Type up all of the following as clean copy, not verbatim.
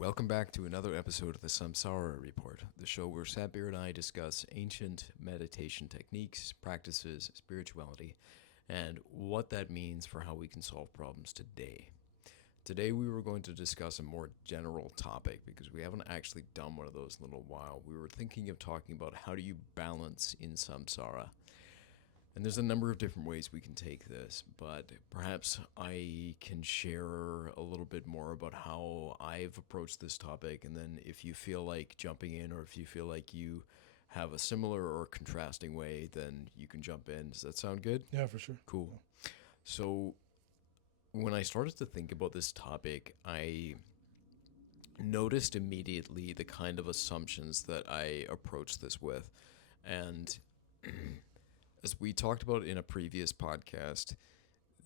Welcome back to another episode of the Samsara Report, the show where Sabir and I discuss ancient meditation techniques, practices, spirituality, and what that means for how we can solve problems today. Today, we were going to discuss a more general topic because we haven't actually done one of those in a little while. We were thinking of talking about how do you balance in samsara. And there's a number of different ways we can take this, but perhaps I can share a little bit more about how I've approached this topic. And then if you feel like jumping in, or if you feel like you have a similar or contrasting way, then you can jump in. Does that sound good? Yeah, for sure. Cool. So when I started to think about this topic, I noticed immediately the kind of assumptions that I approach this with. And as we talked about in a previous podcast,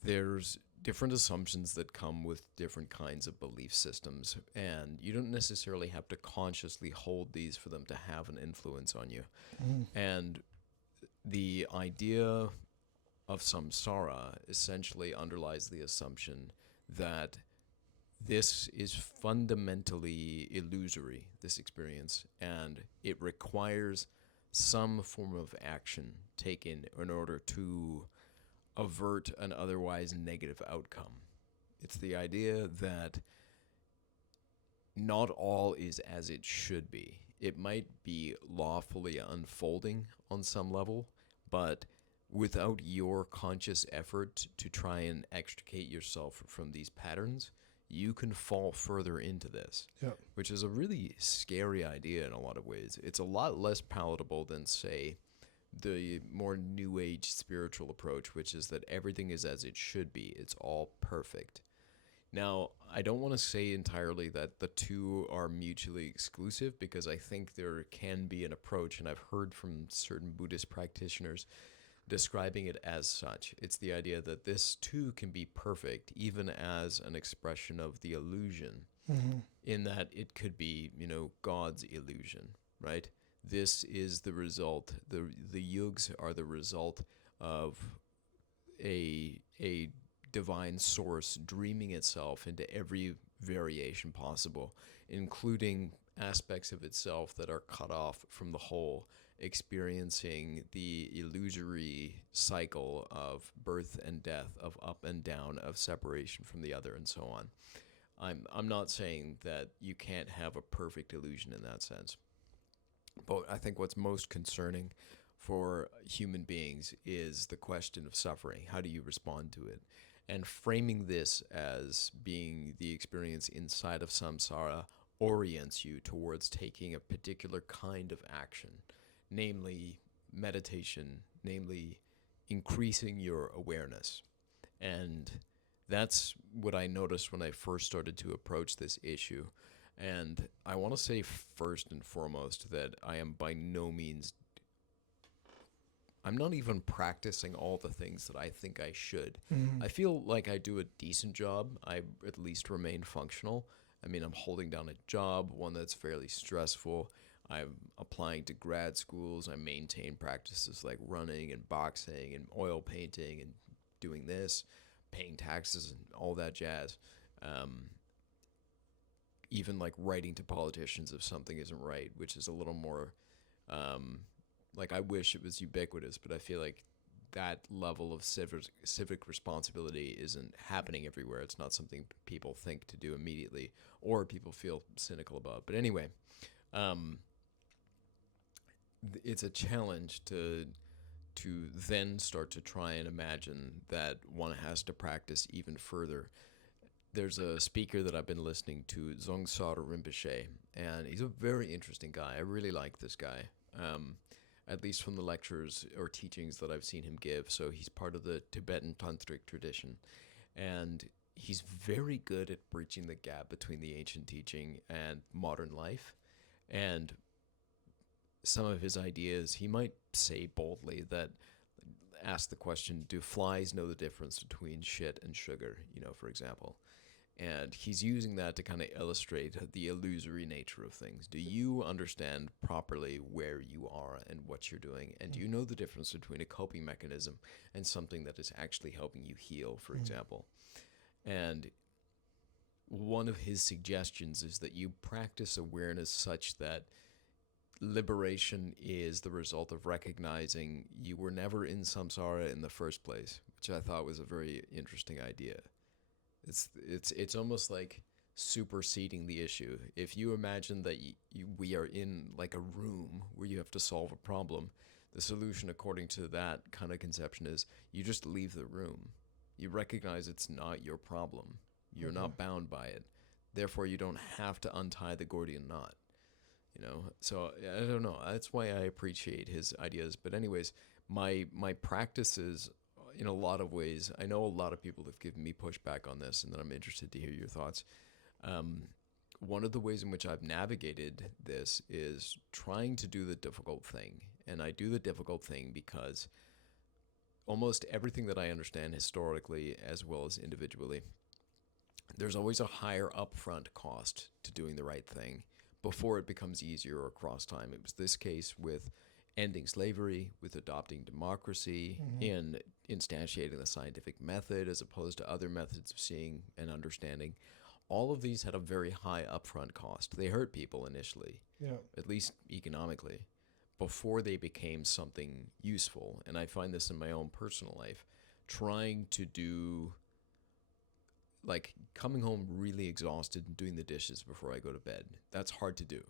there's different assumptions that come with different kinds of belief systems, and you don't necessarily have to consciously hold these for them to have an influence on you. And the idea of samsara essentially underlies the assumption that this is fundamentally illusory, this experience, and it requires some form of action taken in order to avert an otherwise negative outcome. It's the idea that not all is as it should be. It might be lawfully unfolding on some level, but without your conscious effort to try and extricate yourself from these patterns, you can fall further into this, Yeah. which is a really scary idea in a lot of ways. It's a lot less palatable than, say, the more new age spiritual approach, which is that everything is as it should be. It's all perfect. Now, I don't want to say entirely that the two are mutually exclusive because I think there can be an approach, and I've heard from certain Buddhist practitioners describing it as such. It's the idea that this too can be perfect, even as an expression of the illusion, in that it could be, God's illusion, right? This is the result. The yugs are the result of a divine source dreaming itself into every variation possible, including aspects of itself that are cut off from the whole, experiencing the illusory cycle of birth and death, of up and down, of separation from the other, and so on. I'm not saying that you can't have a perfect illusion in that sense. But I think what's most concerning for human beings is the question of suffering. How do you respond to it? And framing this as being the experience inside of samsara orients you towards taking a particular kind of action, namely meditation, namely increasing your awareness. And that's what I noticed when I first started to approach this issue. And I want to say first and foremost that I am by no means, I'm not even practicing all the things that I think I should. I feel like I do a decent job. I at least remain functional. I mean, I'm holding down a job, one that's fairly stressful. I'm applying to grad schools. I maintain practices like running and boxing and oil painting and doing this, paying taxes and all that jazz. Um, Even like writing to politicians if something isn't right, which is a little more like I wish it was ubiquitous, but I feel like that level of civic responsibility isn't happening everywhere. It's not something people think to do immediately or people feel cynical about. But anyway, um, it's a challenge to then start to try and imagine that one has to practice even further. There's a speaker that I've been listening to, Samsara Rinpoche, and he's a very interesting guy. I really like this guy, at least from the lectures or teachings that I've seen him give. So he's part of the Tibetan tantric tradition, and he's very good at bridging the gap between the ancient teaching and modern life. And some of his ideas, he might say boldly that ask the question, do flies know the difference between shit and sugar, for example? And he's using that to kind of illustrate the illusory nature of things. Do you understand properly where you are and what you're doing? And do you know the difference between a coping mechanism and something that is actually helping you heal, for example? And one of his suggestions is that you practice awareness such that liberation is the result of recognizing you were never in samsara in the first place, which I thought was a very interesting idea. It's almost like superseding the issue. If you imagine that we are in like a room where you have to solve a problem, the solution according to that kind of conception is you just leave the room. You recognize it's not your problem. You're Okay. not bound by it. Therefore, you don't have to untie the Gordian knot. So I don't know. That's why I appreciate his ideas. But anyways, my practices, in a lot of ways, I know a lot of people have given me pushback on this, and that I'm interested to hear your thoughts. Um, One of the ways in which I've navigated this is trying to do the difficult thing, and I do the difficult thing because almost everything that I understand historically as well as individually, there's always a higher upfront cost to doing the right thing before it becomes easier across time. It was this case with ending slavery, with adopting democracy, Mm-hmm. in instantiating the scientific method as opposed to other methods of seeing and understanding. All of these had a very high upfront cost. They hurt people initially, Yeah. at least economically, before they became something useful. And I find this in my own personal life, trying to do, like, coming home really exhausted and doing the dishes before I go to bed. That's hard to do.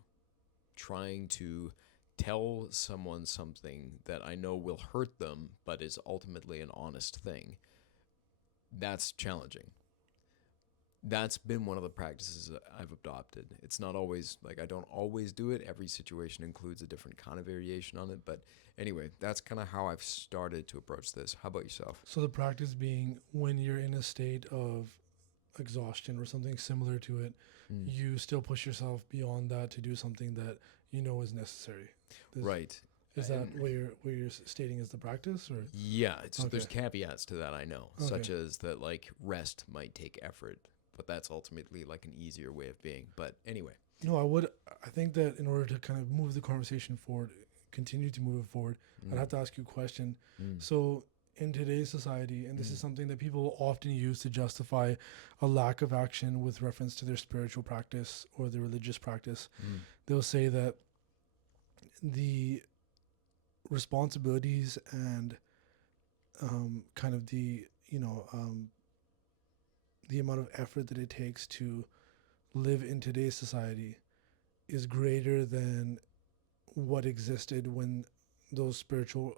Trying to tell someone something that I know will hurt them, but is ultimately an honest thing, that's challenging. That's been one of the practices that I've adopted. It's not always like I don't always do it. Every situation includes a different kind of variation on it. But anyway, that's kind of how I've started to approach this. How about yourself? So the practice being when you're in a state of exhaustion or something similar to it, Mm. you still push yourself beyond that to do something that you know is necessary. Is, Right. is that And what you're stating as the practice, or yeah, so okay, there's caveats to that, I know, okay? such as that like rest might take effort, but that's ultimately like an easier way of being. But anyway. No, I would. I think that in order to kind of move the conversation forward, continue to move it forward, I'd Mm. have to ask you a question. Mm. So, in today's society, and this is Mm. something that people often use to justify a lack of action with reference to their spiritual practice or their religious practice, Mm. they'll say that the responsibilities and kind of the amount of effort that it takes to live in today's society is greater than what existed when those spiritual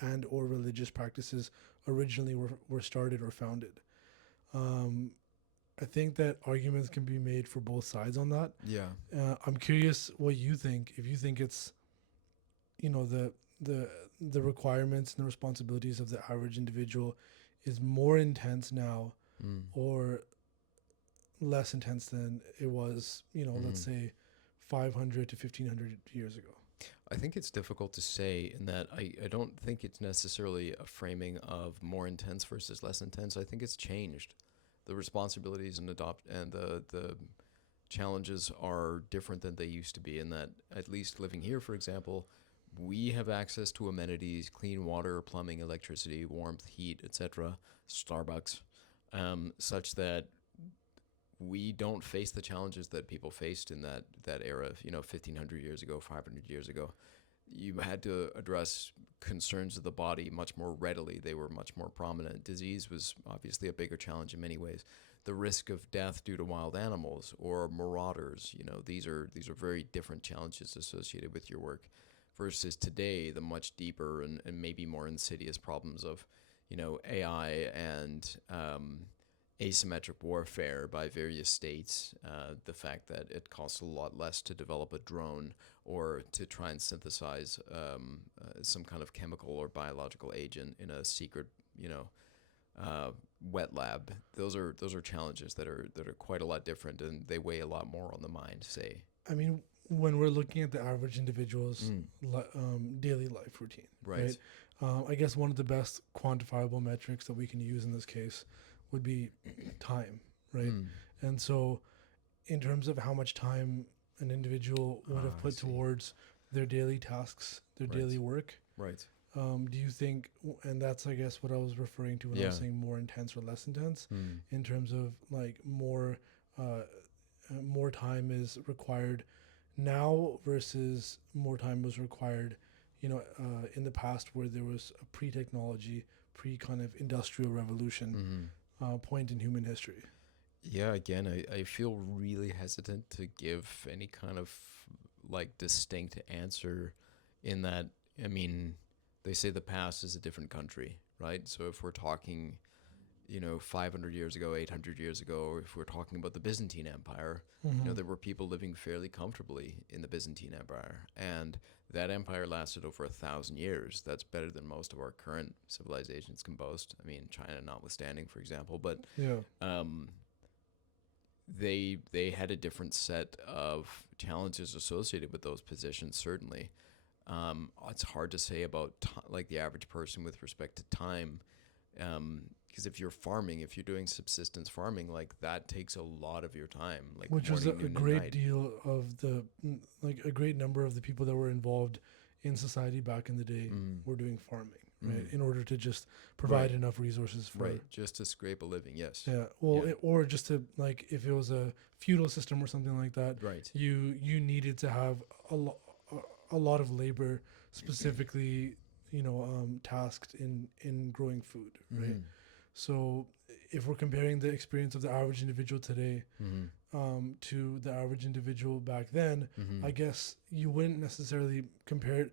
and or religious practices originally were started or founded. Um, I think that arguments can be made for both sides on that. Yeah. I'm curious what you think. If you think it's the the the requirements and the responsibilities of the average individual is more intense now Mm. or less intense than it was, let's Mm. say 500 to 1500 years ago. I think it's difficult to say in that I don't think it's necessarily a framing of more intense versus less intense. I think it's changed. The responsibilities and the challenges are different than they used to be in that at least living here, for example, we have access to amenities, clean water, plumbing, electricity, warmth, heat, etc., Starbucks, such that we don't face the challenges that people faced in that era, 1500 years ago, 500 years ago. You had to address concerns of the body much more readily. They were much more prominent. Disease was obviously a bigger challenge in many ways. The risk of death due to wild animals or marauders, these are very different challenges associated with your work versus today, the much deeper and maybe more insidious problems of, AI and asymmetric warfare by various states, the fact that it costs a lot less to develop a drone or to try and synthesize some kind of chemical or biological agent in a secret, wet lab. Those are challenges that are quite a lot different, and they weigh a lot more on the mind. Say, I mean, when we're looking at the average individual's mm, daily life routine, right? right, I guess one of the best quantifiable metrics that we can use in this case would be time, right? mm. And so, in terms of how much time an individual would have I put see, towards their daily tasks, their right, daily work, right, do you think, and that's, I guess, what I was referring to when I was yeah, saying more intense or less intense, mm. in terms of like more more time is required now versus more time was required, in the past where there was a pre-technology, pre kind of industrial revolution Mm-hmm. point in human history. Yeah, again, I feel really hesitant to give any kind of like distinct answer in that. I mean, they say the past is a different country, right? So if we're talking, 500 years ago, 800 years ago, or if we're talking about the Byzantine Empire, Mm-hmm. there were people living fairly comfortably in the Byzantine Empire. And that empire lasted over 1,000 years. That's better than most of our current civilizations can boast. I mean, China notwithstanding, for example. But Yeah. um, they had a different set of challenges associated with those positions. Certainly, it's hard to say about like the average person with respect to time, because if you're farming, if you're doing subsistence farming, like that takes a lot of your time, like Which was morning, a noon, and great night. deal of like a great number of the people that were involved in society back in the day Mm. were doing farming, right? Mm. In order to just provide Right, enough resources for, right, just to scrape a living. Yes. yeah, well, Yeah. or just to, like, if it was a feudal system or something like that, Right. you needed to have a lot a lot of labor specifically, tasked in growing food, right? Mm-hmm. So if we're comparing the experience of the average individual today, Mm-hmm. to the average individual back then, Mm-hmm. I guess you wouldn't necessarily compare it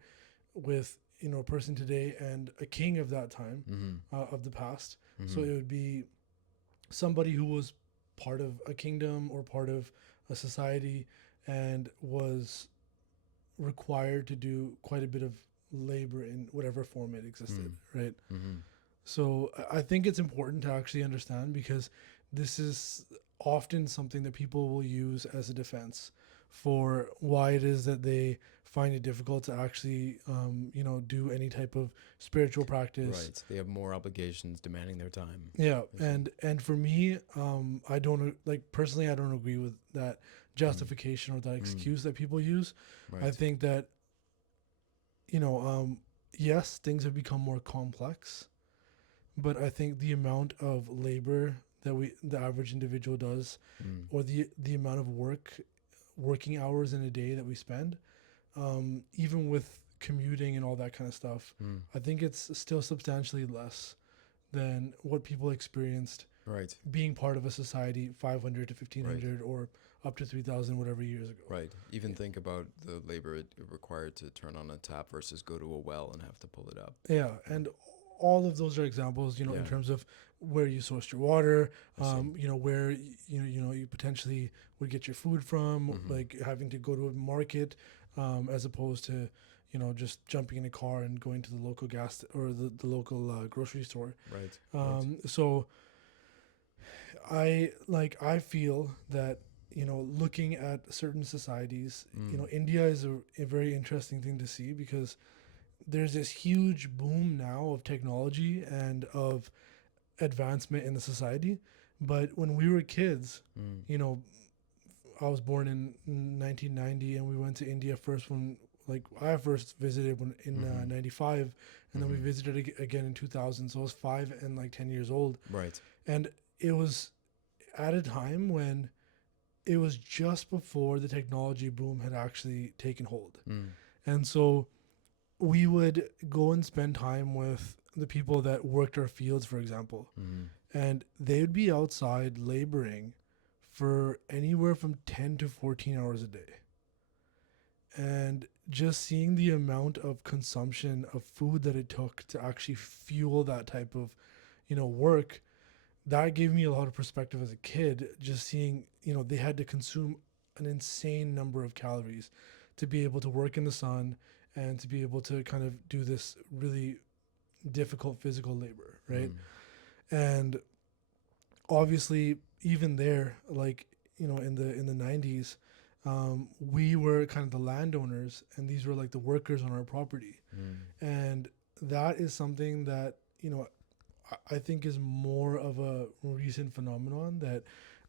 with, a person today and a king of that time, Mm-hmm. of the past. So Mm-hmm. it would be somebody who was part of a kingdom or part of a society and was required to do quite a bit of labor in whatever form it existed, right? Mm-hmm. So I think it's important to actually understand, because this is often something that people will use as a defense for why it is that they find it difficult to actually, do any type of spiritual practice. Right. They have more obligations demanding their time. Yeah, I see. and for me, I don't, like, personally, I don't agree with that Mm. justification or that Mm. excuse that people use. I Right. think that, you know, um, yes, things have become more complex, but I think the amount of labor that the average individual does, Mm. or the amount of working hours in a day that we spend, even with commuting and all that kind of stuff, Mm. I think it's still substantially less than what people experienced Right. being part of a society 500 to Right. 1500 or up to 3000 whatever years ago. Right. Even Yeah. think about the labor it required to turn on a tap versus go to a well and have to pull it up. Yeah, and all of those are examples, in Yeah. terms of where you sourced your water, I see. where you potentially would get your food from, Mm-hmm. like having to go to a market, as opposed to, just jumping in a car and going to the local or the local grocery store. Right. Right. So I feel that, looking at certain societies, Mm. India is a very interesting thing to see, because there's this huge boom now of technology and of advancement in the society. But when we were kids, Mm. you know, I was born in 1990, and we went to India first when, like, I first visited when in Mm-hmm. 95, and then we Mm-hmm. visited again in 2000. So I was 5 and like 10 years old, Right. and it was at a time when it was just before the technology boom had actually taken hold. Mm. And so we would go and spend time with the people that worked our fields, for example, Mm-hmm. and they would be outside laboring for anywhere from 10 to 14 hours a day. And just seeing the amount of consumption of food that it took to actually fuel that type of, work, that gave me a lot of perspective as a kid. Just seeing, they had to consume an insane number of calories to be able to work in the sun and to be able to kind of do this really difficult physical labor, right? Mm. And obviously, even there, like, in the 90s, we were kind of the landowners, and these were like the workers on our property. Mm. And that is something that, I think is more of a recent phenomenon, that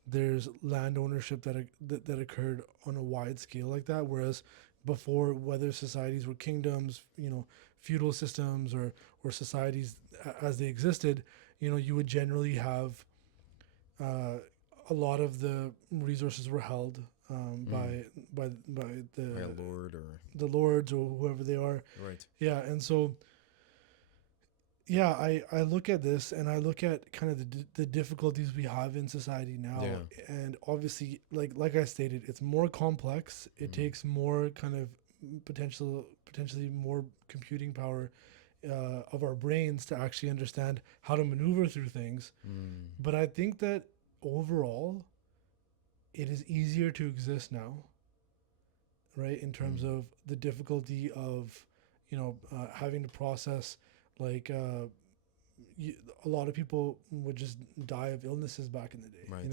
there's land ownership that occurred on a wide scale like that. Whereas before, whether societies were kingdoms, feudal systems, or societies as they existed, you would generally have uh, a lot of the resources were held by By a lord or the lords or whoever they are. right. Yeah, and so yeah, I look at this and I look at kind of the difficulties we have in society now, Yeah. and obviously, like I stated, it's more complex. It Mm. takes more kind of potentially more computing power of our brains to actually understand how to maneuver through things. Mm. But I think that overall, it is easier to exist now, right? In terms Mm. of the difficulty of, having to process like. You, a lot of people would just die of illnesses back in the day. Right.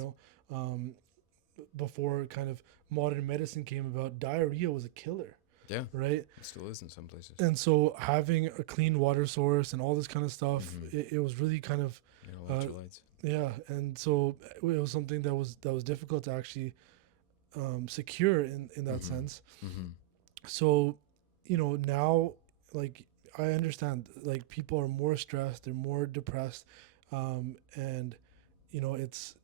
Before kind of modern medicine came about, diarrhea was a killer, Yeah. right? It still is in some places. And so having a clean water source and all this kind of stuff, Mm-hmm. it was really kind of You know, uh, electrolytes. yeah. And so it was something that was difficult to actually secure in that Mm-hmm. sense. Mm-hmm. So now, like, I understand, like, people are more stressed, they're more depressed, and it's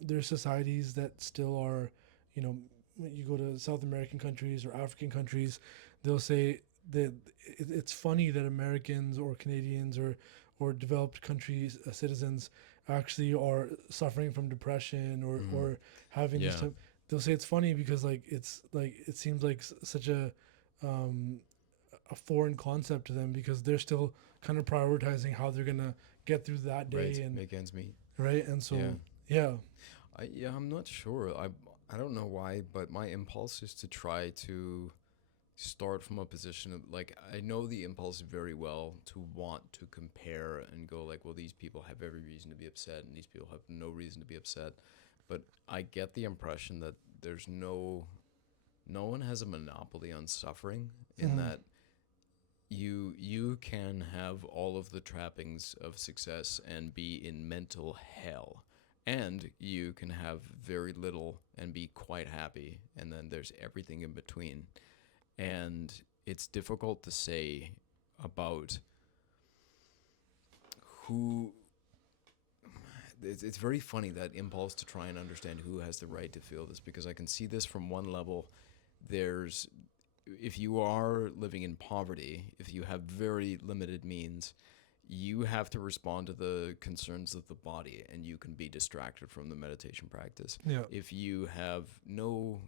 there's societies that still are, when you go to South American countries or African countries, they'll say that it's funny that Americans or Canadians or developed countries citizens actually are suffering from depression Mm-hmm. or having these Yeah. type. They'll say it's funny because like it's like it seems like such um, a foreign concept to them because they're still kind of prioritizing how they're gonna get through that Right. day and Make ends meet. right. And Yeah. so yeah. I'm not sure. I don't know why, but my impulse is to try to start from a position of like I know the impulse very well to want to compare and go like, well, these people have every reason to be upset and these people have no reason to be upset. But I get the impression that there's no one has a monopoly on suffering in Mhm. that you can have all of the trappings of success and be in mental hell, and you can have very little and be quite happy, and then there's everything in between. And it's difficult to say about who. It's very funny, that impulse to try and understand who has the right to feel this, because I can see this from one level. There's If you are living in poverty, if you have very limited means, you have to respond to the concerns of the body, and you can be distracted from the meditation practice. Yeah. If you have no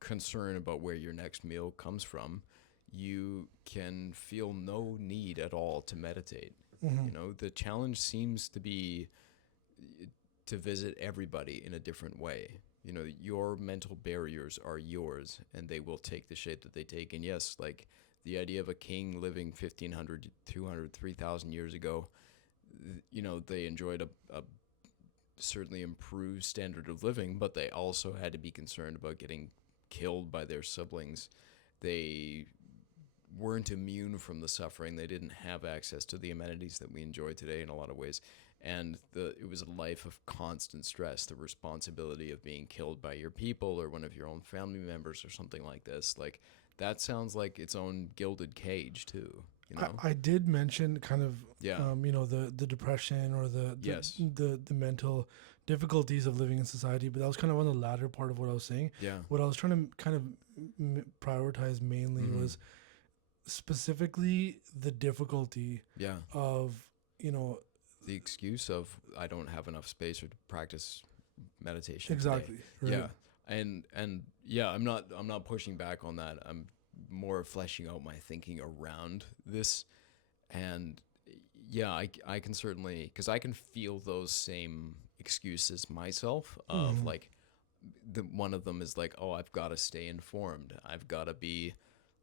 concern about where your next meal comes from, you can feel no need at all to meditate. Hmm. The challenge seems to be to visit everybody in a different way. Your mental barriers are yours, and they will take the shape that they take. And yes, like the idea of a king living 1,500, 200, 3,000 years ago, they enjoyed a certainly improved standard of living, but they also had to be concerned about getting killed by their siblings. They weren't immune from the suffering. They didn't have access to the amenities that we enjoy today in a lot of ways. And it was a life of constant stress, the responsibility of being killed by your people or one of your own family members or something like this. Like, that sounds like its own gilded cage too, you know? I did mention kind of Yeah. the depression or Yes. the mental difficulties of living in society, but that was kind of on the latter part of what I was saying. Yeah. What I was trying to kind of prioritize mainly Mm-hmm. was specifically the difficulty Yeah. of you know The excuse of I don't have enough space or to practice meditation today. exactly right. Yeah. And yeah, I'm not pushing back on that. I'm more fleshing out my thinking around this. And yeah, I can certainly, because I can feel those same excuses myself of Hmm. like one of them is like, oh, I've got to stay informed. I've got to be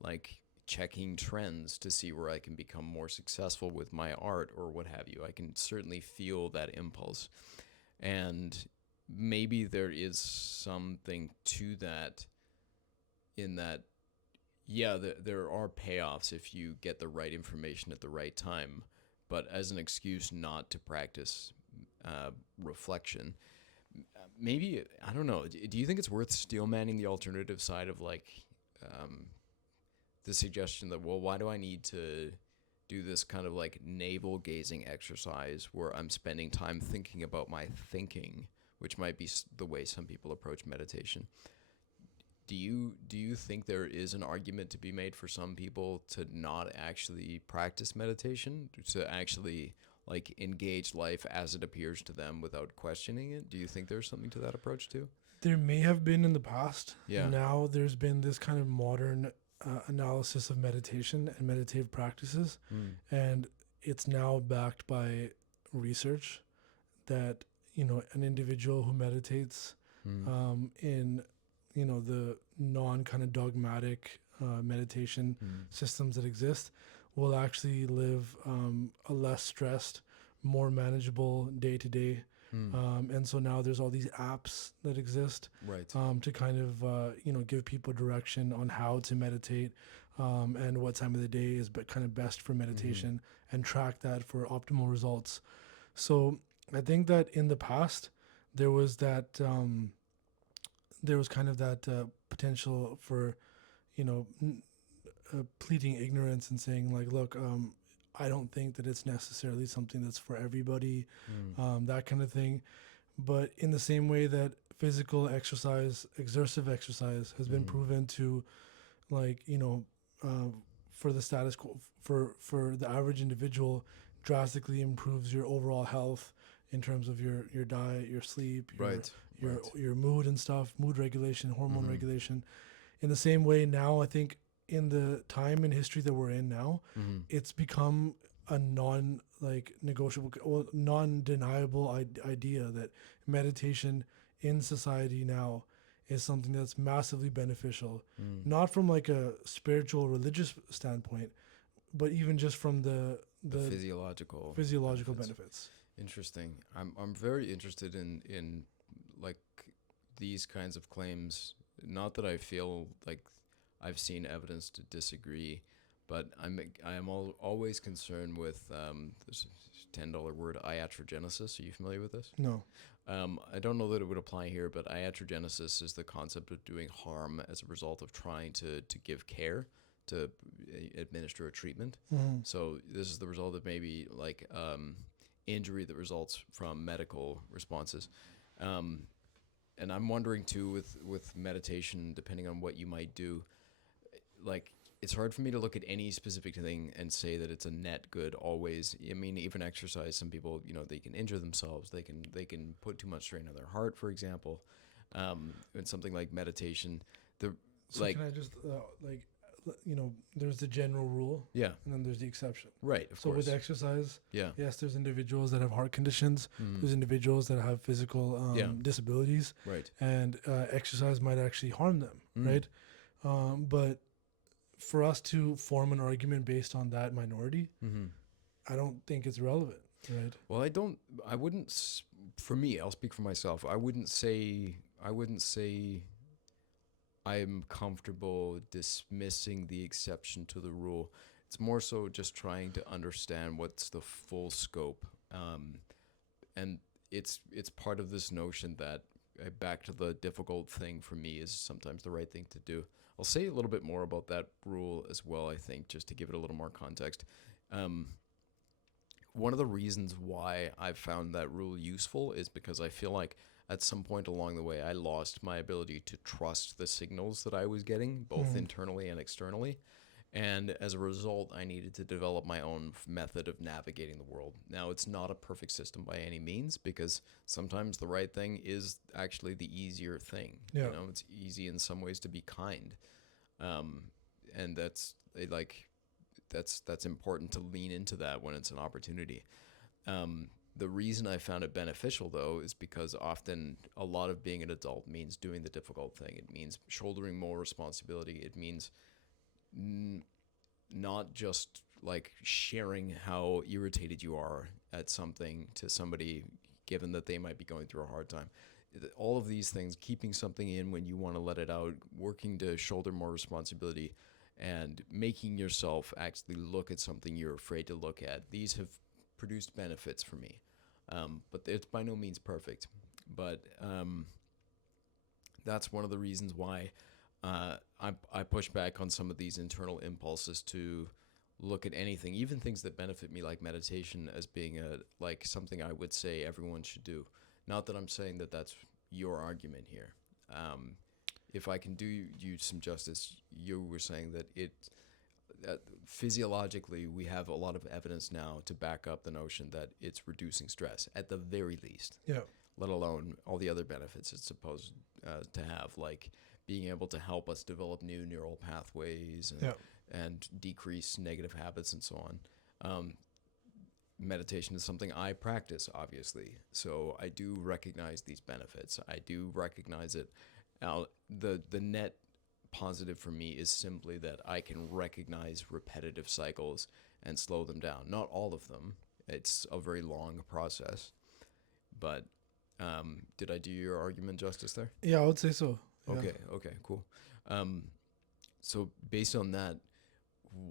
like checking trends to see where I can become more successful with my art or what have you. I can certainly feel that impulse. And maybe there is something to that, in that, yeah, there are payoffs if you get the right information at the right time. But as an excuse not to practice reflection, maybe, I don't know. Do you think it's worth steel manning the alternative side of like um, the suggestion that, well, why do I need to do this kind of like navel gazing exercise where I'm spending time thinking about my thinking, which might be the way some people approach meditation. Do you think there is an argument to be made for some people to not actually practice meditation, to actually like engage life as it appears to them without questioning it? Do you think there's something to that approach too? There may have been in the past. Yeah. Now there's been this kind of modern analysis of meditation and meditative practices, Mm. and it's now backed by research that an individual who meditates Mm. in the non kind of dogmatic meditation Mm. systems that exist will actually live a less stressed, more manageable day to day. Mm. And so now there's all these apps that exist Right. to kind of give people direction on how to meditate and what time of the day is kind of best for meditation, and track that for optimal results. So I think that in the past there was that there was kind of that potential for pleading ignorance and saying like, look, I don't think that it's necessarily something that's for everybody, Mm. that kind of thing. But in the same way that physical exercise, exertive exercise, has been Mm. proven to, like, uh, for the status quo, for the average individual, drastically improves your overall health in terms of your diet, your sleep, Right. Right. your mood and stuff, mood regulation, hormone Mm-hmm. regulation. In the same way, now I think in the time and history that we're in now, Mm-hmm. it's become a non like negotiable, well, non deniable idea that meditation in society now is something that's massively beneficial, Mm. not from like a spiritual religious standpoint, but even just from The the physiological physiological benefits. benefits. Interesting. I'm very interested in like these kinds of claims. Not that I feel like I've seen evidence to disagree, but always concerned with this $10 word iatrogenesis. Are you familiar with this? No. I don't know that it would apply here, but iatrogenesis is the concept of doing harm as a result of trying to give care, to administer a treatment. Mm-hmm. So this is the result of maybe like injury that results from medical responses. And I'm wondering too with meditation, depending on what you might do, like it's hard for me to look at any specific thing and say that it's a net good always. I mean, even exercise, some people, they can injure themselves. They can put too much strain on their heart, for example. And something like meditation, the So like, can I just there's the general rule yeah, and then there's the exception. right, of So course, with exercise, yeah, yes, there's individuals that have heart conditions. mm, There's individuals that have physical yeah, disabilities, right, and exercise might actually harm them, mm, right? But for us to form an argument based on that minority, mm-hmm. I don't think it's relevant, right? Well, I wouldn't. For me, I'll speak for myself. I wouldn't say I'm comfortable dismissing the exception to the rule. It's more so just trying to understand what's the full scope, and it's part of this notion that back to the difficult thing for me is sometimes the right thing to do. I'll say a little bit more about that rule as well. I think just to give it a little more context. Um, One of the reasons why I've found that rule useful is because I feel like at some point along the way I lost my ability to trust the signals that I was getting, both internally and externally. And as a result, I needed to develop my own method of navigating the world. Now, it's not a perfect system by any means, because sometimes the right thing is actually the easier thing. Yeah. It's easy in some ways to be kind. Um, and that's important to lean into that when it's an opportunity. The reason I found it beneficial, though, is because often a lot of being an adult means doing the difficult thing. It means shouldering more responsibility. It means not just like sharing how irritated you are at something to somebody, given that they might be going through a hard time. All of these things, keeping something in when you want to let it out, working to shoulder more responsibility, and making yourself actually look at something you're afraid to look at. These have produced benefits for me, but it's by no means perfect. But that's one of the reasons why I push back on some of these internal impulses to look at anything, even things that benefit me like meditation, as being a like something I would say everyone should do. Not that I'm saying that that's your argument here. Um, if I can do you some justice, you were saying that physiologically we have a lot of evidence now to back up the notion that it's reducing stress at the very least, Yeah. let alone all the other benefits it's supposed to have, like being able to help us develop new neural pathways Yeah. and decrease negative habits and so on. Meditation is something I practice, obviously, so I do recognize these benefits. I do recognize it. Now, the net positive for me is simply that I can recognize repetitive cycles and slow them down. Not all of them. It's a very long process, but did I do your argument justice there? Yeah, I would say so. Yeah. Okay, cool. Um, so based on that,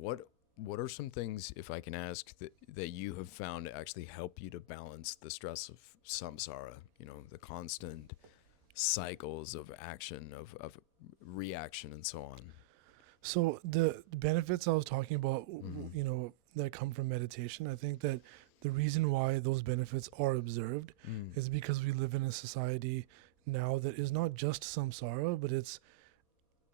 what what are some things, if I can ask, that you have found to actually help you to balance the stress of samsara? You know, the constant cycles of action, of reaction, and so on. So the benefits I was talking about, Mm-hmm. that come from meditation, I think that the reason why those benefits are observed Mm. is because we live in a society now that is not just samsara, but it's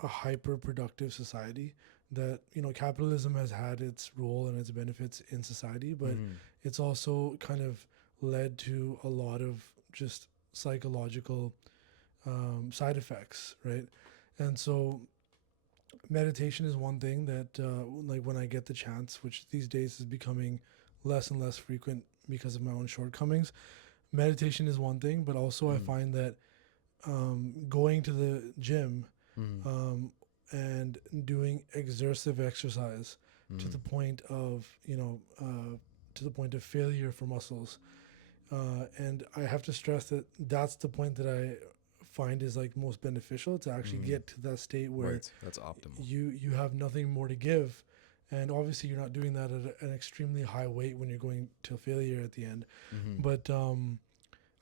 a hyper productive society. That capitalism has had its role and its benefits in society, but Mm-hmm. it's also kind of led to a lot of just psychological side effects, right? And so meditation is one thing that like when I get the chance, which these days is becoming less and less frequent because of my own shortcomings. Meditation is one thing, but also I Mm. find that going to the gym Mm. um, and doing exertive exercise to Mm. the point of to the point of failure for muscles, and I have to stress that that's the point that I find is like most beneficial, to actually Mm. get to that state where Right, that's optimal. you have nothing more to give. And obviously you're not doing that at an extremely high weight when you're going to failure at the end. Mm-hmm. But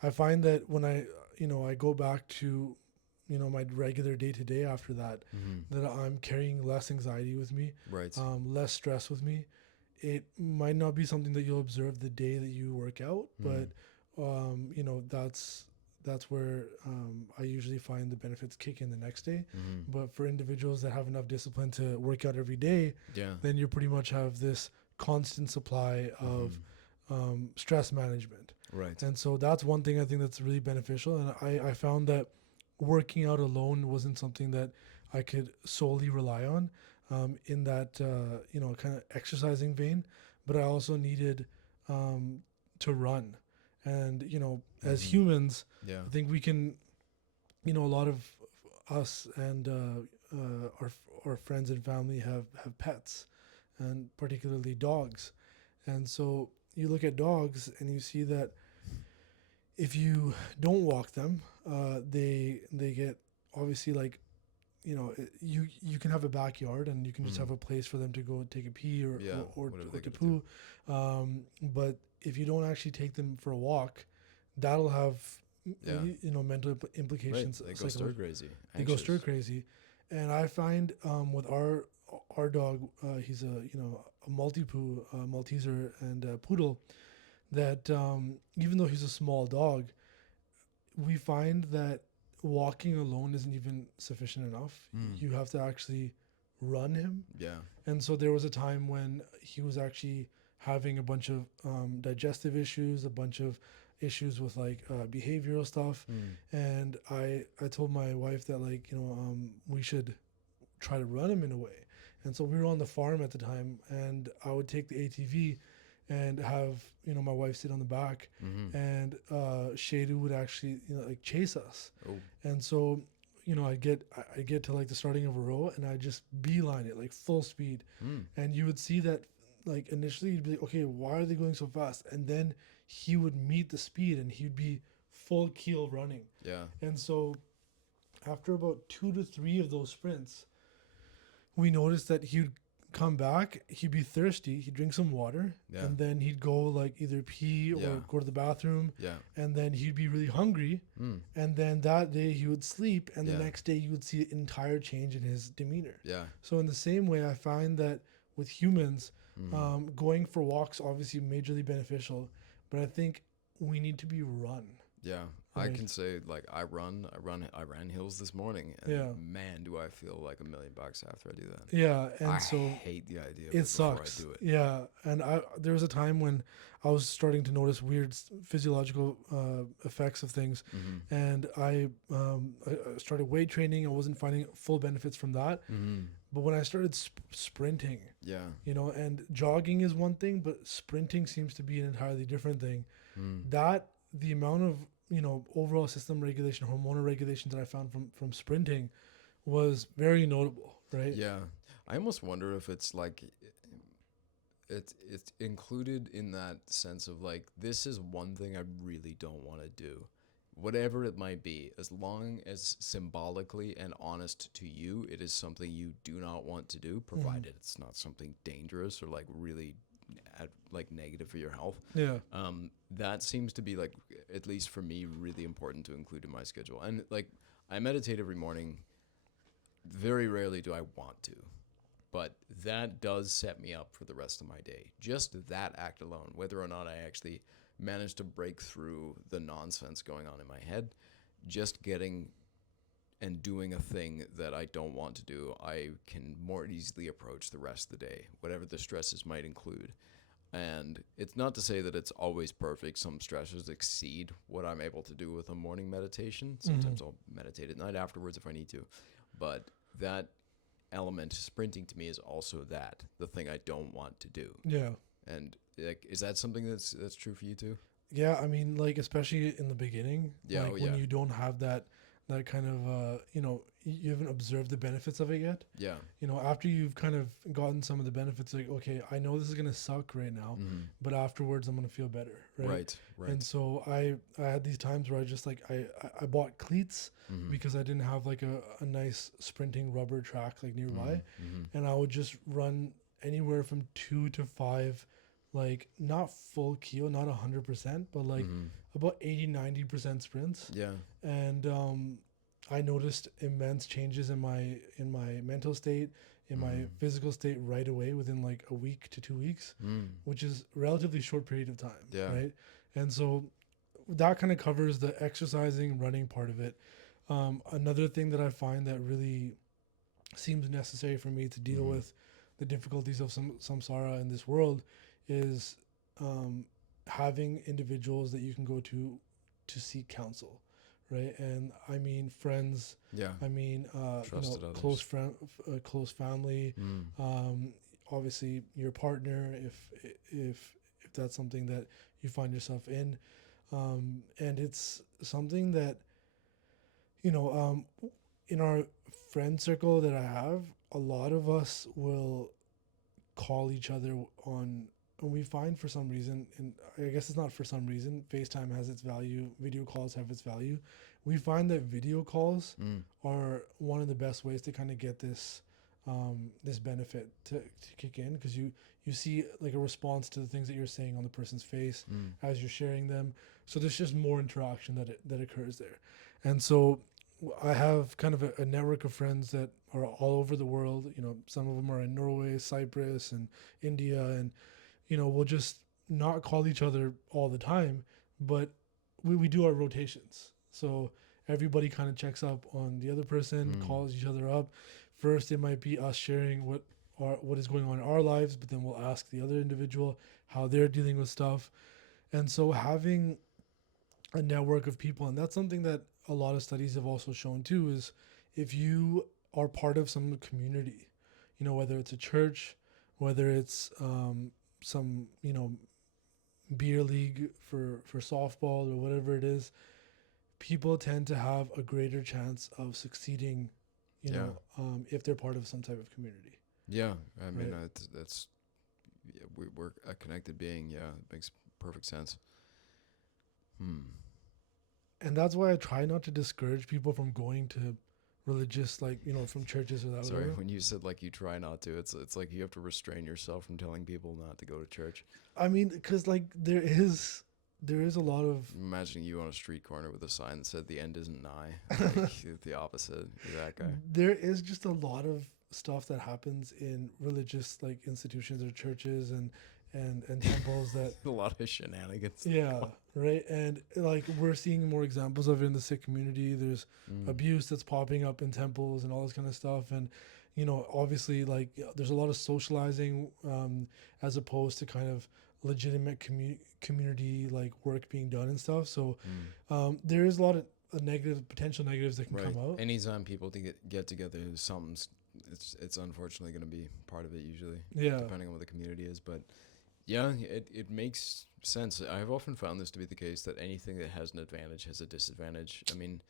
I find that when I go back to my regular day to day after that, Mm-hmm. that I'm carrying less anxiety with me, Right. less stress with me. It might not be something that you'll observe the day that you work out, Mm. but that's where I usually find the benefits kick in the next day. Mm-hmm. But for individuals that have enough discipline to work out every day, Yeah. then you pretty much have this constant supply of stress management. Right. And so that's one thing I think that's really beneficial. And I found that working out alone wasn't something that I could solely rely on in that, kind of exercising vein. But I also needed to run. And, as Mm-hmm. humans, Yeah. I think we can, a lot of us and our friends and family have pets, and particularly dogs. And so you look at dogs and you see that if you don't walk them, they get obviously like you can have a backyard and you can just Mm. have a place for them to go take a pee Yeah. or, Whatever or they to gotta do. poo, but if you don't actually take them for a walk, that'll have Yeah. mental Right. implications, They go stir psychological. crazy. They go stir Anxious. crazy. And I find with our dog, he's a multi-poo, Malteser and a poodle, that even though he's a small dog, we find that walking alone isn't even sufficient enough. Mm. You have to actually run him. Yeah. And so there was a time when he was actually having a bunch of digestive issues, a bunch of issues with like behavioral stuff. Mm. And I told my wife that like, we should try to run him in a way. And so we were on the farm at the time, and I would take the ATV and have my wife sit on the back, Mm-hmm. and Shadu would actually like chase us. Oh. And so I get to like the starting of a row, and I just beeline it like full speed. Mm. And you would see that like initially you'd be like, okay, why are they going so fast? And then he would meet the speed and he'd be full keel running. Yeah. And so after about 2 to 3 of those sprints, we noticed that he would come back, he'd be thirsty, he'd drink some water, Yeah. and then he'd go like either pee or Yeah. go to the bathroom, Yeah. and then he'd be really hungry, Mm. and then that day he would sleep, and Yeah. the next day you would see an entire change in his demeanor. Yeah. So in the same way, I find that with humans, Going for walks obviously majorly beneficial, but I think we need to be run. Yeah, I Right. can say like I ran hills this morning, and Yeah. man, do I feel like $1,000,000 after I do that. Yeah, I and so hate the idea of it it before I sucks. do it. Yeah, and there was a time when I was starting to notice weird physiological effects of things, Mm-hmm. and I started weight training. I wasn't finding full benefits from that, Mm-hmm. but when I started sprinting, Yeah. and jogging is one thing, but sprinting seems to be an entirely different thing. Mm. That the amount of overall system regulation, hormonal regulation that I found from sprinting was very notable, right? Yeah. I almost wonder if it's like it's included in that sense of like this is one thing I really don't want to do. Whatever it might be, as long as symbolically and honest to you, it is something you do not want to do, Mhm. provided it's not something dangerous or like really like negative for your health. Yeah. That seems to be like, at least for me, really important to include in my schedule. And like, I meditate every morning. Very rarely do I want to, but that does set me up for the rest of my day. Just that act alone, whether or not I actually manage to break through the nonsense going on in my head, just getting and doing a thing that I don't want to do, I can more easily approach the rest of the day, whatever the stresses might include. And it's not to say that it's always perfect. Some stresses exceed what I'm able to do with a morning meditation. Mhm. Sometimes I'll meditate at night afterwards if I need to. But that element, sprinting to me, is also the thing I don't want to do. Yeah. And like, is that something that's true for you too? Yeah, I mean, like especially in the beginning, Yeah. like Oh when yeah. you don't have that kind of you haven't observed the benefits of it yet. Yeah. After you've kind of gotten some of the benefits, like okay, I know this is gonna suck right now, Mm-hmm. but afterwards I'm gonna feel better, right? Right. Right. And so I had these times where I just like I bought cleats Mm-hmm. because I didn't have like a nice sprinting rubber track like nearby, Mm-hmm. and I would just run anywhere from 2 to 5, like not full kilo, not 100%, but like Mm-hmm. about 80-90% sprints. Yeah. And I noticed immense changes in my mental state, in my Mm. physical state right away within like a week to 2 weeks, Mm. which is a relatively short period of time, Yeah. right? And so that kind of covers the exercising, running part of it. Another thing that I find that really seems necessary for me to deal Mm-hmm. with the difficulties of samsara in this world is having individuals that you can go to seek counsel, right? And I mean friends, Yeah. I mean Trusted close others. friend, close family, Mm. um, obviously your partner if that's something that you find yourself in, and it's something that you know in our friend circle that I have, a lot of us will call each other on, and we find for some reason, and I guess it's not for some reason, FaceTime has its value, video calls have its value. We find that video calls Mm. are one of the best ways to kind of get this benefit to kick in, because you see like a response to the things that you're saying on the person's face Mm. as you're sharing them. So there's just more interaction that occurs there. And so I have kind of a network of friends that are all over the world. Some of them are in Norway, Cyprus, and India, and we'll just not call each other all the time, but we do our rotations. So everybody kind of checks up on the other person, Mm. calls each other up. First, it might be us sharing what is going on in our lives, but then we'll ask the other individual how they're dealing with stuff. And so having a network of people, and that's something that a lot of studies have also shown too, is if you are part of some community, whether it's a church, whether it's some beer league for softball or whatever it is, people tend to have a greater chance of succeeding, Yeah. if they're part of some type of community, Yeah. I mean, right? that's yeah, we're a connected being. Yeah, it makes perfect sense. Hmm. And that's why I try not to discourage people from going to religious, like from churches or that Sorry, whatever. when you said like you try not to, it's like you have to restrain yourself from telling people not to go to church. I mean, because like there is a lot of I'm imagining you on a street corner with a sign that said "The end isn't nigh." Like the opposite. You're that guy. there is just a lot of stuff that happens in religious like institutions or churches and temples that A lot of shenanigans. yeah, right. And like we're seeing more examples of it in the Sikh community. There's Mm. abuse that's popping up in temples and all this kind of stuff. And obviously, like there's a lot of socializing as opposed to kind of legitimate community like work being done and stuff. So Mm. there is a lot of potential negatives that can Right. come out. Anytime people to get together, something's it's unfortunately going to be part of it usually, Yeah, depending on what the community is. But yeah, it makes sense. I've often found this to be the case that anything that has an advantage has a disadvantage. I mean,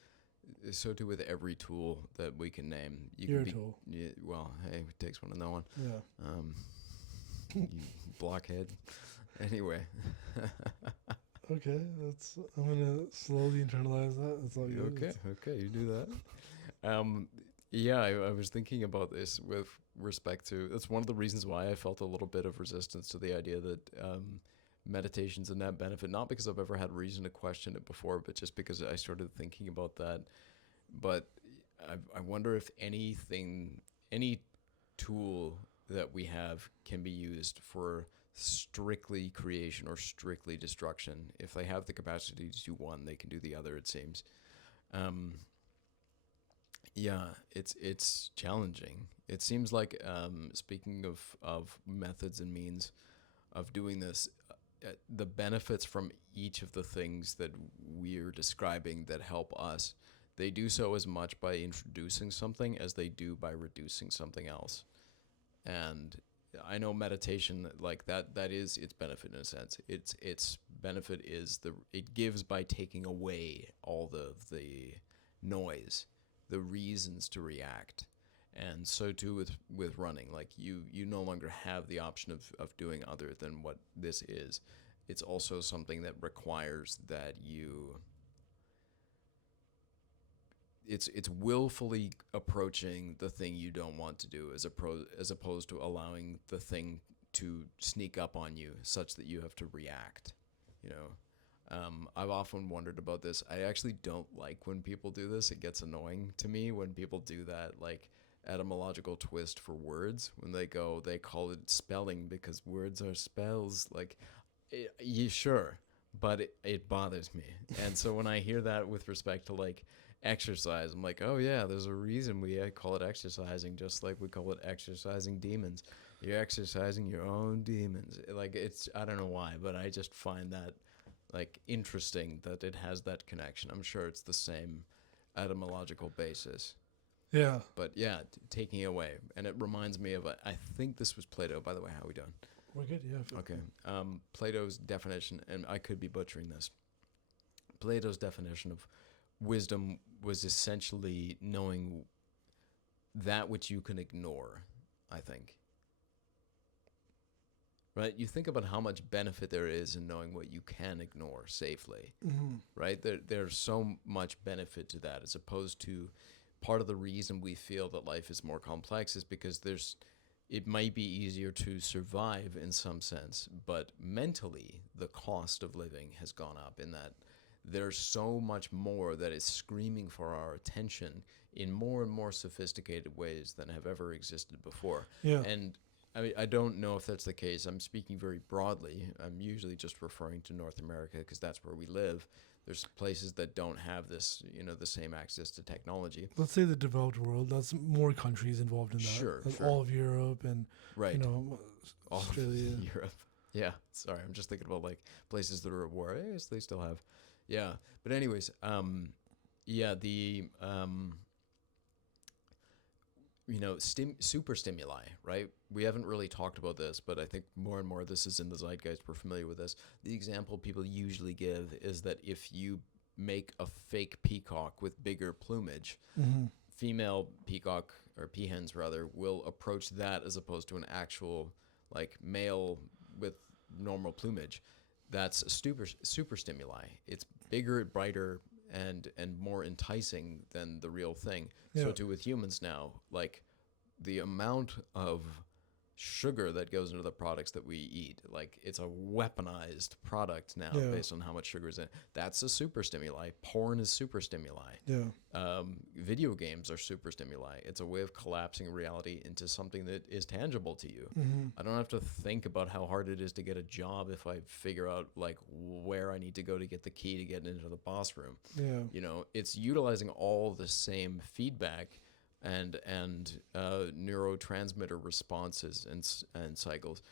so too with every tool that we can name. You can you're a be tool. yeah, well, hey, it takes one to know one. Yeah. You blockhead. Anyway. Okay, I'm gonna slowly internalize that. That's all good. Okay, okay, you do that. Yeah, I was thinking about this with respect to. That's one of the reasons why I felt a little bit of resistance to the idea that meditation's a net benefit. Not because I've ever had reason to question it before, but just because I started thinking about that. But I wonder if any tool that we have can be used for strictly creation or strictly destruction. If they have the capacity to do one, they can do the other, it seems. Um, yeah, it's challenging. It seems like speaking of methods and means of doing this, the benefits from each of the things that we're describing that help us, they do so as much by introducing something as they do by reducing something else. And I know meditation like that is its benefit in a sense. Its benefit is it gives by taking away all the noise, the reasons to react. And so too with running. Like you no longer have the option of doing other than what this is. It's also something that requires that it's willfully approaching the thing you don't want to do as opposed to allowing the thing to sneak up on you such that you have to react. You know, I've often wondered about this. I actually don't like when people do this. It gets annoying to me when people do that, like etymological twist for words. When they call it spelling because words are spells. Like, you sure, but it bothers me. And so when I hear that with respect to like exercise, I'm like, oh yeah, there's a reason we call it exercising, just like we call it exercising demons. You're exercising your own demons. Like, it's, I don't know why, but I just find that like interesting that it has that connection. I'm sure it's the same etymological basis. Yeah. But yeah, taking away. And it reminds me of, I think this was Plato, by the way. How are we doing? We're good. Yeah. Okay. Plato's definition, and I could be butchering this. Plato's definition of wisdom was essentially knowing that which you can ignore, I think. Right? You think about how much benefit there is in knowing what you can ignore safely, right? There's so much benefit to that, as opposed to part of the reason we feel that life is more complex is because it might be easier to survive in some sense, but mentally the cost of living has gone up in that there's so much more that is screaming for our attention in more and more sophisticated ways than have ever existed before. Yeah. And I mean, I don't know if that's the case. I'm speaking very broadly. I'm usually just referring to North America because that's where we live. There's places that don't have this, the same access to technology. Let's say the developed world. That's more countries involved in that. Sure, That's sure. all of Europe and Right. All of Australia. Europe. Yeah. Sorry, I'm just thinking about like places that are at war. Yes, they still have. Yeah. But anyways, yeah, the super stimuli, right? We haven't really talked about this, but I think more and more this is in the zeitgeist. We're familiar with this. The example people usually give is that if you make a fake peacock with bigger plumage, female peacock or peahens rather will approach that as opposed to an actual like male with normal plumage. That's super stimuli. It's bigger, brighter, and more enticing than the real thing. Yeah. So too with humans now, like the amount of sugar that goes into the products that we eat. Like it's a weaponized product now Yeah. based on how much sugar is in it. That's a super stimuli. Porn is super stimuli. Yeah. Video games are super stimuli. It's a way of collapsing reality into something that is tangible to you. Mm-hmm. I don't have to think about how hard it is to get a job if I figure out like where I need to go to get the key to get into the boss room. Yeah. You know, it's utilizing all the same feedback and neurotransmitter responses and cycles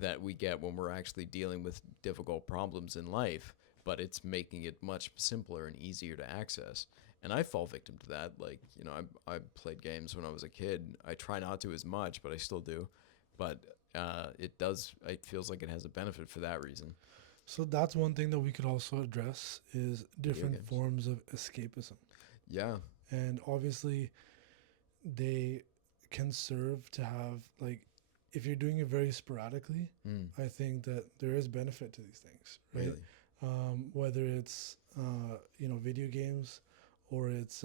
that we get when we're actually dealing with difficult problems in life, but it's making it much simpler and easier to access. And I fall victim to that. Like, you know, I played games when I was a kid. I try not to as much, but I still do. But it feels like it has a benefit for that reason. So that's one thing that we could also address is different games. forms of escapism. Yeah. And obviously they can serve to have like if you're doing it very sporadically, I think that there is benefit to these things, right? Really? Whether it's video games or it's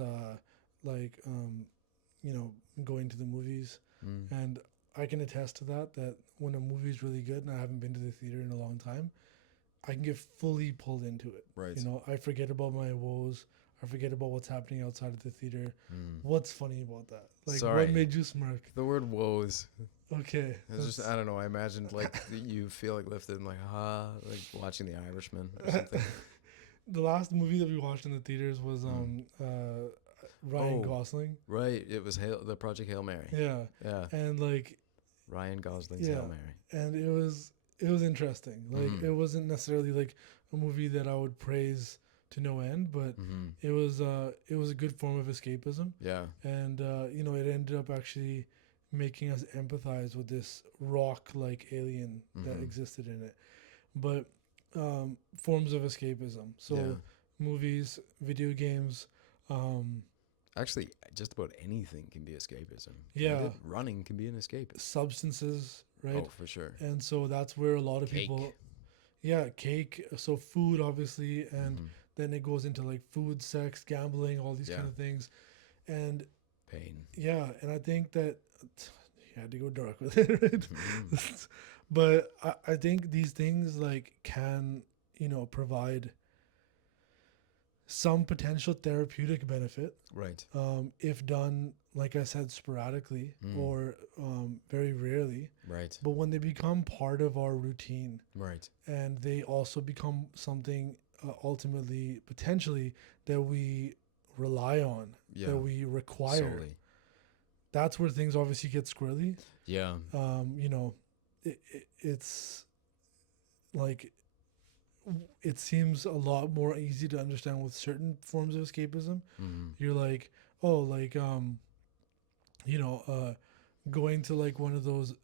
going to the movies. And I can attest to that when a movie's really good and I haven't been to the theater in a long time, I can get fully pulled into it. Right. You know, I forget about my woes. I forget about what's happening outside of the theater. What's funny about that? Like, Sorry. what made you smirk? The word woes. Okay. It's just, I don't know. I imagined like you feel like lifted and like, like watching The Irishman or something. The last movie that we watched in the theaters was Ryan Gosling. Right. It was the Project Hail Mary. Yeah. Yeah. And like Ryan Gosling's Hail Mary. And it was interesting. Like it wasn't necessarily like a movie that I would praise to no end, but it was a good form of escapism. Yeah. And it ended up actually making us empathize with this rock-like alien that existed in it. But forms of escapism. So movies, video games. Actually, just about anything can be escapism. Yeah. Running can be an escapism. Substances, right? Oh, for sure. And so that's where a lot of people... Yeah, cake. So food, obviously, and then it goes into like food, sex, gambling, all these kind of things. And... pain. Yeah, and I think that... You had to go dark with it, right? But I think these things like can, provide some potential therapeutic benefit. Right. If done, like I said, sporadically or very rarely. Right. But when they become part of our routine. Right. And they also become something ultimately, potentially, that we rely on, that we require. Solely. That's where things obviously get squirrely. Yeah. It's like it seems a lot more easy to understand with certain forms of escapism. You're like, going to like one of those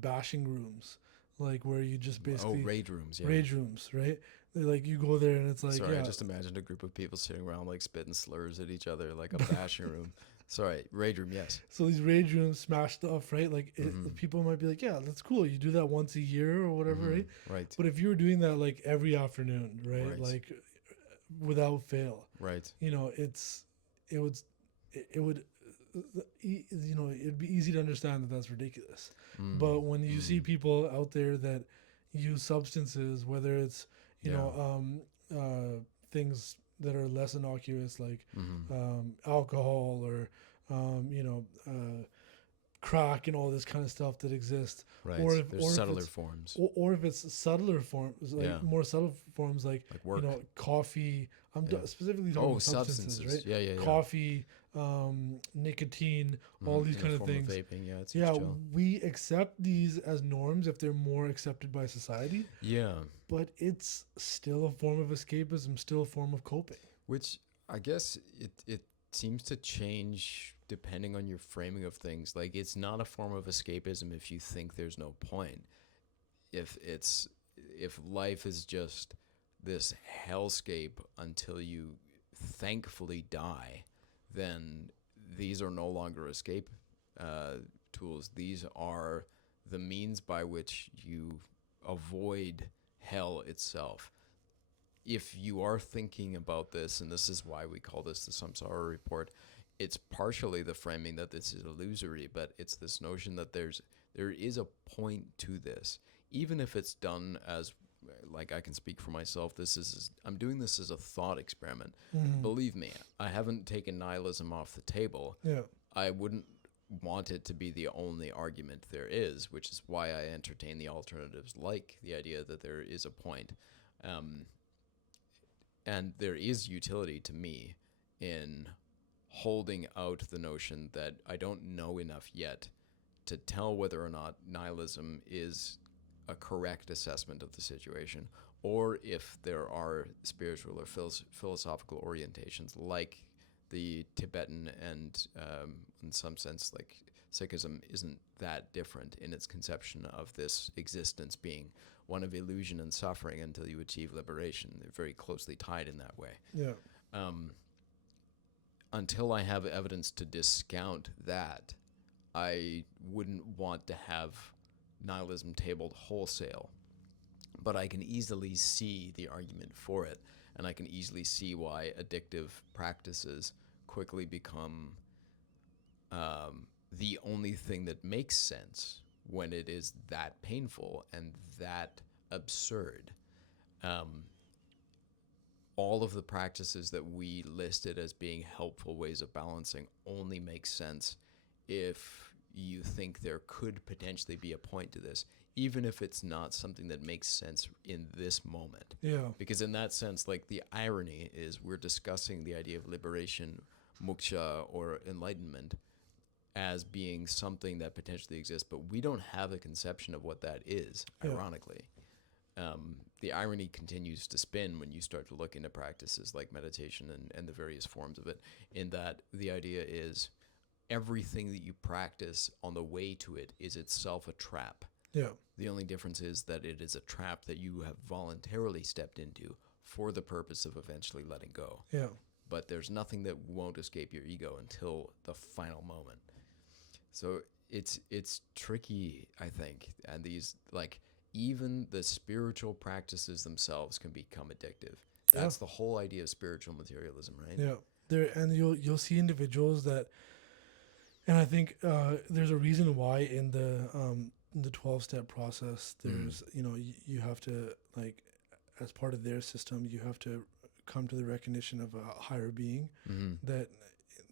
bashing rooms, like where you just basically rage rooms. Yeah. Rage rooms, right? Like you go there and it's like, sorry, I just imagined a group of people sitting around like spitting slurs at each other, like a bashing room. Sorry, rage room, yes. So these rage rooms smash stuff, right? Like people might be like, yeah, that's cool. You do that once a year or whatever, right? Right. But if you were doing that like every afternoon, right? Like without fail, right? It'd be easy to understand that that's ridiculous. But when you see people out there that use substances, whether it's things that are less innocuous, like alcohol or crack and all this kind of stuff that exists, right? Or if there's subtler forms, or if it's subtler forms, like more subtle forms, like work. Coffee. I'm specifically talking about substances, right? Yeah. Coffee, nicotine, all these kind of things. Vaping, we accept these as norms if they're more accepted by society. Yeah, but it's still a form of escapism, still a form of coping. Which I guess it seems to change depending on your framing of things. Like it's not a form of escapism if you think there's no point. If life is just this hellscape until you thankfully die, then these are no longer escape tools. These are the means by which you avoid hell itself. If you are thinking about this, and this is why we call this the Samsara Report, it's partially the framing that this is illusory, but it's this notion that there is a point to this, even if it's done as, like, I can speak for myself. I'm doing this as a thought experiment. Mm-hmm. Believe me, I haven't taken nihilism off the table. Yeah. I wouldn't want it to be the only argument there is, which is why I entertain the alternatives, like the idea that there is a point. And there is utility to me in holding out the notion that I don't know enough yet to tell whether or not nihilism is a correct assessment of the situation, or if there are spiritual or philosophical orientations like the Tibetan and, in some sense, like Sikhism isn't that different in its conception of this existence being one of illusion and suffering until you achieve liberation. They're very closely tied in that way. Yeah. Until I have evidence to discount that, I wouldn't want to have nihilism tabled wholesale. But I can easily see the argument for it, and I can easily see why addictive practices quickly become the only thing that makes sense when it is that painful and that absurd. All of the practices that we listed as being helpful ways of balancing only make sense if you think there could potentially be a point to this, even if it's not something that makes sense in this moment. Yeah. Because in that sense, like, the irony is we're discussing the idea of liberation, moksha, or enlightenment as being something that potentially exists, but we don't have a conception of what that is, ironically. The irony continues to spin when you start to look into practices like meditation and the various forms of it, in that the idea is everything that you practice on the way to it is itself a trap. Yeah. The only difference is that it is a trap that you have voluntarily stepped into for the purpose of eventually letting go. Yeah. But there's nothing that won't escape your ego until the final moment. So it's tricky, I think. And these, like, even the spiritual practices themselves can become addictive. That's the whole idea of spiritual materialism, right? Yeah. There, and you'll see individuals that, and I think there's a reason why in the 12-step process, there's you have to, like, as part of their system, you have to come to the recognition of a higher being. That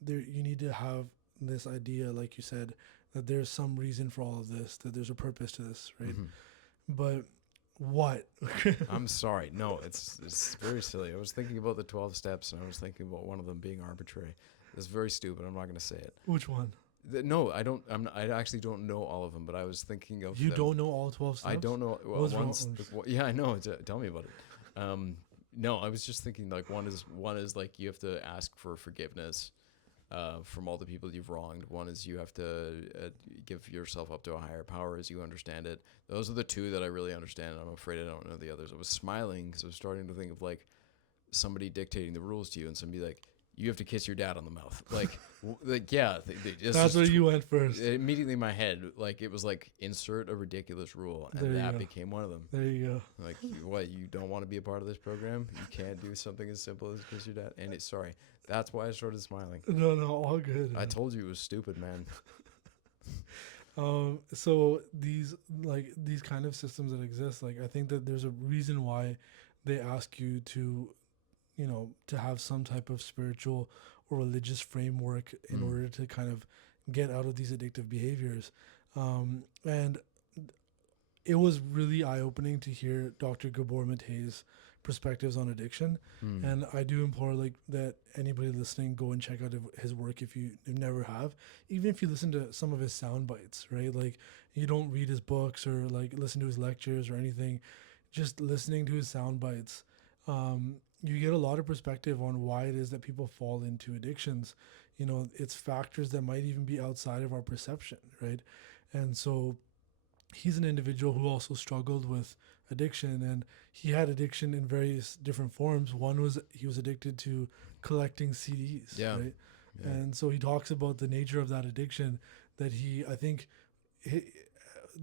there, you need to have this idea, like you said, that there's some reason for all of this, that there's a purpose to this, right? But what? I'm sorry. No, it's very silly. I was thinking about the 12 steps, and I was thinking about one of them being arbitrary. It's very stupid. I'm not going to say it. Which one? No, I don't. I actually don't know all of them, but I was thinking of. You don't know all 12 steps? I don't know. Well, What's one's wrong? yeah, I know. Tell me about it. No, I was just thinking, like, one is like you have to ask for forgiveness from all the people you've wronged. One is you have to give yourself up to a higher power as you understand it. Those are the two that I really understand. I'm afraid I don't know the others. I was smiling because I was starting to think of, like, somebody dictating the rules to you, and somebody like, you have to kiss your dad on the mouth. Like, yeah. That's where you went first. Immediately in my head, like, it was like, insert a ridiculous rule, and that became one of them. There you go. Like, what, you don't want to be a part of this program? You can't do something as simple as kiss your dad? And sorry, that's why I started smiling. No, all good. I told you it was stupid, man. So these kind of systems that exist, like, I think that there's a reason why they ask you to, to have some type of spiritual or religious framework in order to kind of get out of these addictive behaviors. And it was really eye-opening to hear Dr. Gabor Mate's perspectives on addiction. And I do implore, like, that anybody listening, go and check out his work if you never have. Even if you listen to some of his sound bites, right? Like, you don't read his books or, like, listen to his lectures or anything. Just listening to his sound bites, you get a lot of perspective on why it is that people fall into addictions. It's factors that might even be outside of our perception, right? And so he's an individual who also struggled with addiction, and he had addiction in various different forms. One was he was addicted to collecting CDs, right? Yeah. And so he talks about the nature of that addiction, that I think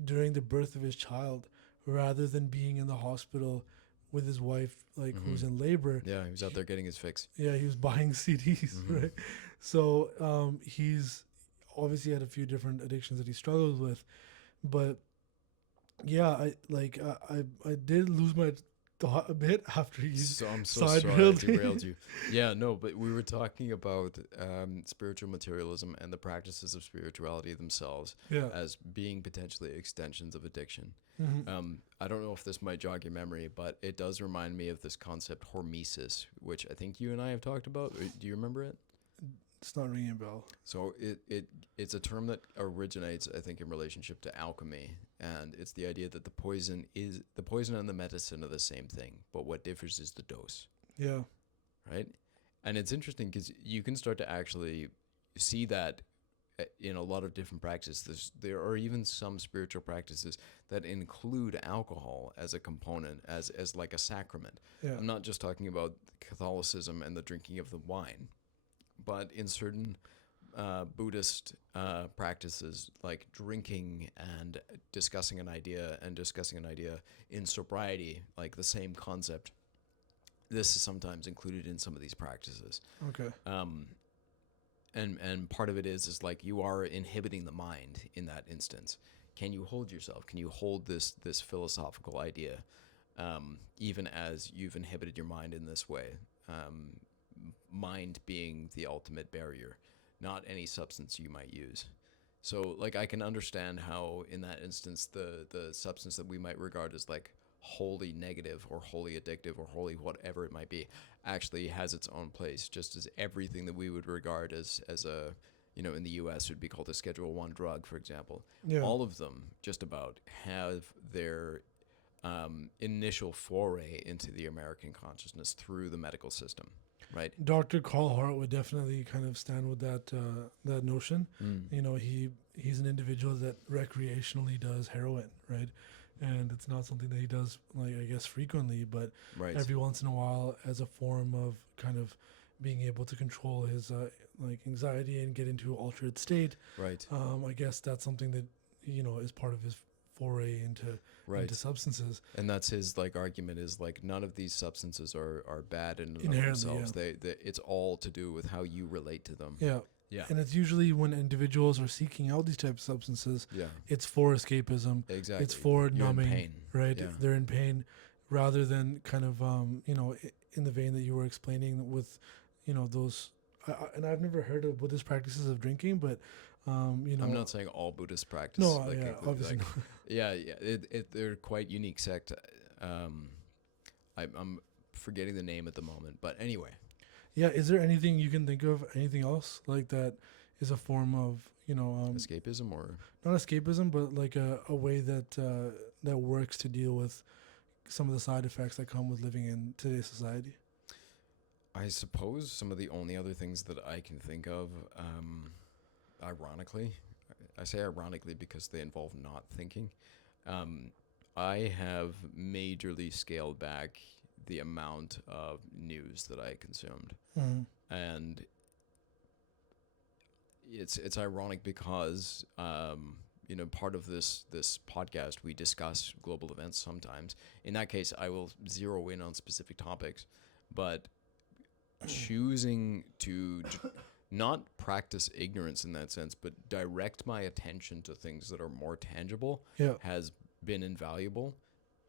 during the birth of his child, rather than being in the hospital with his wife, like, who's in labor. Yeah, he was out there getting his fix. Yeah, he was buying CDs, right? So he's obviously had a few different addictions that he struggles with, but yeah, I did lose my thought a bit after you So I'm so side sorry I railed me. derailed you. Yeah, no, but we were talking about spiritual materialism and the practices of spirituality themselves Yeah. as being potentially extensions of addiction. Hmm. I don't know if this might jog your memory, but it does remind me of this concept hormesis, which I think you and I have talked about. Do you remember it? It's not ringing a bell. So it's a term that originates, I think, in relationship to alchemy, and it's the idea that the poison and the medicine are the same thing, but what differs is the dose, Yeah. right? And it's interesting because you can start to actually see that in a lot of different practices. There are even some spiritual practices that include alcohol as a component, as like a sacrament. Yeah. I'm not just talking about Catholicism and the drinking of the wine, but in certain Buddhist practices, like drinking and discussing an idea in sobriety, like the same concept. This is sometimes included in some of these practices. Okay. Um, and part of it is like you are inhibiting the mind in that instance. Can you hold yourself? Can you hold this philosophical idea, even as you've inhibited your mind in this way? Mind being the ultimate barrier, not any substance you might use. So, like, I can understand how, in that instance, the substance that we might regard as like wholly negative or wholly addictive or wholly whatever it might be actually has its own place, just as everything that we would regard as a in the U.S. would be called a Schedule One drug, for example. Yeah. All of them just about have their initial foray into the American consciousness through the medical system, right? Dr. Carl Hart would definitely kind of stand with that notion. Mm. You know, he's an individual that recreationally does heroin, right? And it's not something that he does, like, I guess, frequently, but Right. every once in a while as a form of kind of being able to control his like anxiety and get into an altered state. Right. I guess that's something that is part of his foray into Right. substances. And that's his like argument is like none of these substances are bad in and of Inherently, themselves. yeah. They it's all to do with how you relate to them. Yeah. Yeah. And it's usually when individuals are seeking out these types of substances, Yeah. it's for escapism, Exactly. it's for You're in numbing, pain. right? Yeah. They're in pain rather than kind of, in the vein that you were explaining with, those. And I've never heard of Buddhist practices of drinking, but, I'm not saying all Buddhist practice. no, like yeah, include, obviously like, not. yeah, yeah. They're quite unique sect. I'm forgetting the name at the moment, but anyway. Yeah, is there anything you can think of, anything else like that is a form of, Escapism or not escapism, but like a way that that works to deal with some of the side effects that come with living in today's society? I suppose some of the only other things that I can think of, ironically, I say ironically because they involve not thinking. Um, I have majorly scaled back the amount of news that I consumed, Mm. and it's ironic because part of this podcast we discuss global events sometimes. In that case, I will zero in on specific topics, but choosing to not practice ignorance in that sense, but direct my attention to things that are more tangible Yeah. has been invaluable.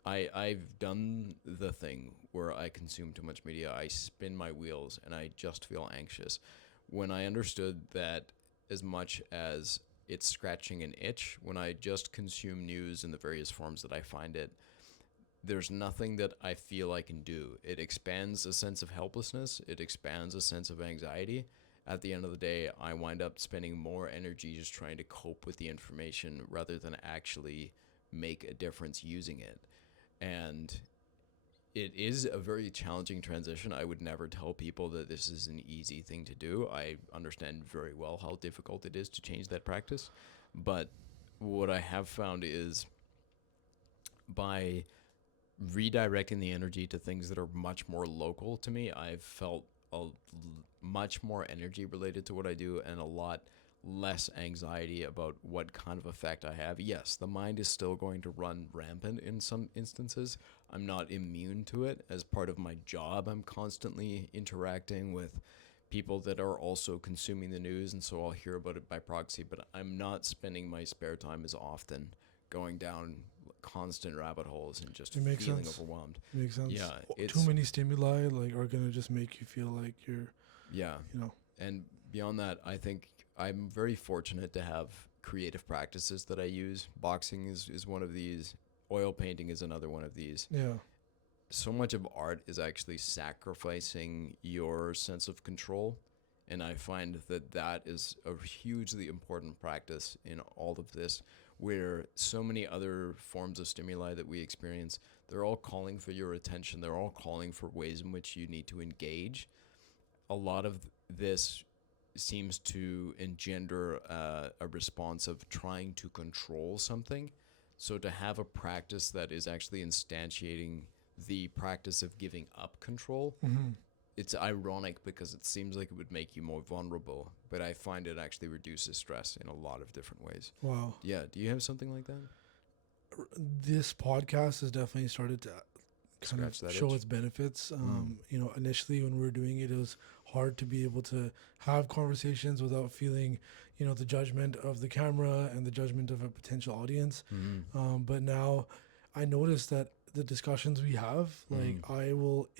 I've done the thing where I consume too much media. I spin my wheels and I just feel anxious. When I understood that as much as it's scratching an itch, when I just consume news in the various forms that I find it, there's nothing that I feel I can do. It expands a sense of helplessness. It expands a sense of anxiety. At the end of the day, I wind up spending more energy just trying to cope with the information rather than actually make a difference using it. And it is a very challenging transition. I would never tell people that this is an easy thing to do. I understand very well how difficult it is to change that practice. But what I have found is by redirecting the energy to things that are much more local to me, I've felt much more energy related to what I do and a lot less anxiety about what kind of effect I have. Yes, the mind is still going to run rampant in some instances. I'm not immune to it. As part of my job, I'm constantly interacting with people that are also consuming the news, and so I'll hear about it by proxy, but I'm not spending my spare time as often going down constant rabbit holes and just It makes feeling sense. overwhelmed. Makes sense. Yeah, Too it's many stimuli like are gonna just make you feel like you're, yeah. you know. And beyond that, I think I'm very fortunate to have creative practices that I use. Boxing is one of these. Oil painting is another one of these. Yeah. So much of art is actually sacrificing your sense of control. And I find that that is a hugely important practice in all of this, where so many other forms of stimuli that we experience, they're all calling for your attention. They're all calling for ways in which you need to engage. A lot of this seems to engender a response of trying to control something. So to have a practice that is actually instantiating the practice of giving up control, Mm-hmm. it's ironic because it seems like it would make you more vulnerable, but I find it actually reduces stress in a lot of different ways. Wow. Yeah, do you have something like that? This podcast has definitely started to kind Scratch of that show itch? its benefits. Mm. You know, initially when we were doing it, it was hard to be able to have conversations without feeling, you know, the judgment of the camera and the judgment of a potential audience. Mm. But now I notice that the discussions we have, like it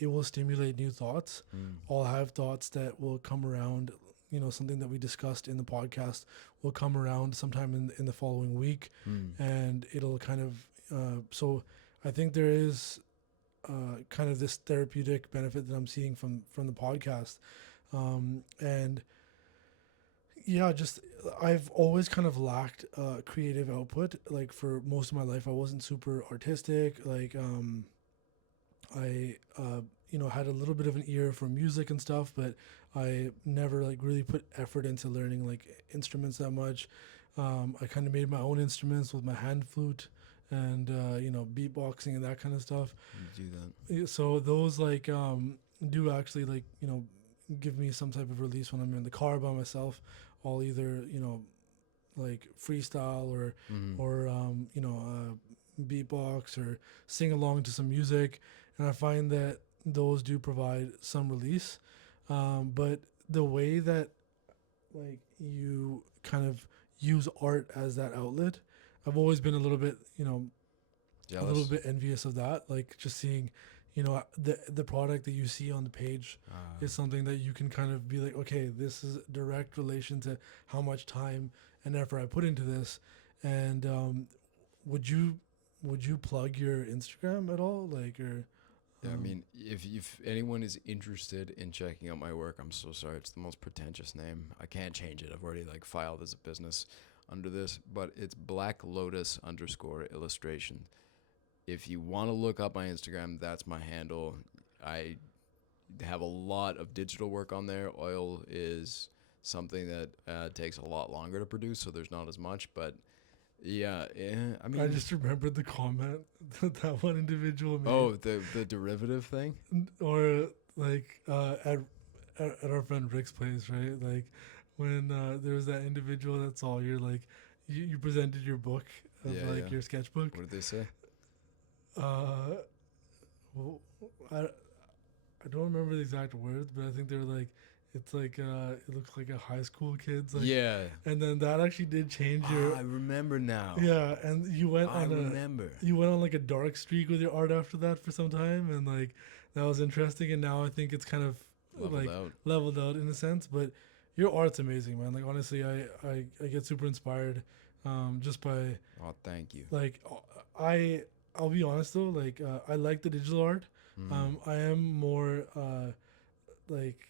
will stimulate new thoughts. Mm. I'll have thoughts that will come around, you know, something that we discussed in the podcast will come around sometime in the following week, Mm. and it'll kind of so I think there is kind of this therapeutic benefit that I'm seeing from the podcast, and yeah, just I've always kind of lacked creative output. Like for most of my life, I wasn't super artistic. Like I you know, had a little bit of an ear for music and stuff, but I never like really put effort into learning like instruments that much. I kind of made my own instruments with my hand flute and you know, beatboxing and that kind of stuff. You do that. Yeah, so those like do actually like, you know, give me some type of release when I'm in the car by myself. I'll either, you know, like freestyle Mm. or you know, beatbox or sing along to some music, and I find that those do provide some release. But the way that like you kind of use art as that outlet, I've always been a little bit, you know, a little Jealous? bit envious of that. Like just seeing, you know, the product that you see on the page is something that you can kind of be like, okay, this is direct relation to how much time and effort I put into this. And would you plug your Instagram at all, like, or Yeah, I mean, if anyone is interested in checking out my work, I'm so sorry. It's the most pretentious name. I can't change it. I've already like filed as a business under this, but it's Black Lotus _ illustration. If you want to look up my Instagram, that's my handle. I have a lot of digital work on there. Oil is something that takes a lot longer to produce, so there's not as much. But yeah, I I mean, just remembered the comment that that one individual made. oh, the derivative thing. Or like at our friend Rick's place, right? Like when there was that individual that saw your like you presented your book of Yeah, like yeah. your sketchbook. What did they say? Well, I don't remember the exact words, but I think they were like, it's like it looks like a high school kid's like, Yeah. and then that actually did change your I remember now. yeah, and you went I on remember. you went on like a dark streak with your art after that for some time, and like that was interesting, and now I think it's kind of Leveled like out. leveled out in a sense, but your art's amazing, man. Like honestly, I get super inspired just by Oh, thank you. like I'll be honest though, like I like the digital art. Mm. I am more like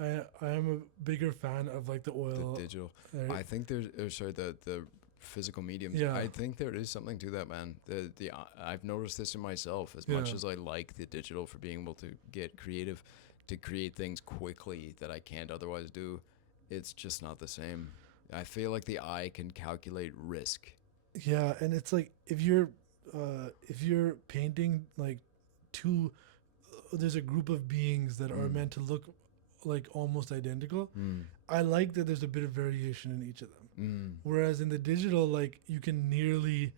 I am a bigger fan of like the oil. The digital. uh, I think sorry, the physical mediums. Yeah. I think there is something to that, man. The I've noticed this in myself. As Yeah. much as I like the digital for being able to get creative, to create things quickly that I can't otherwise do, it's just not the same. I feel like the eye can calculate risk. Yeah, and it's like if you're painting like two, there's a group of beings that are Mm. meant to look like almost identical. Mm. I like that there's a bit of variation in each of them. Mm. Whereas in the digital, like you can nearly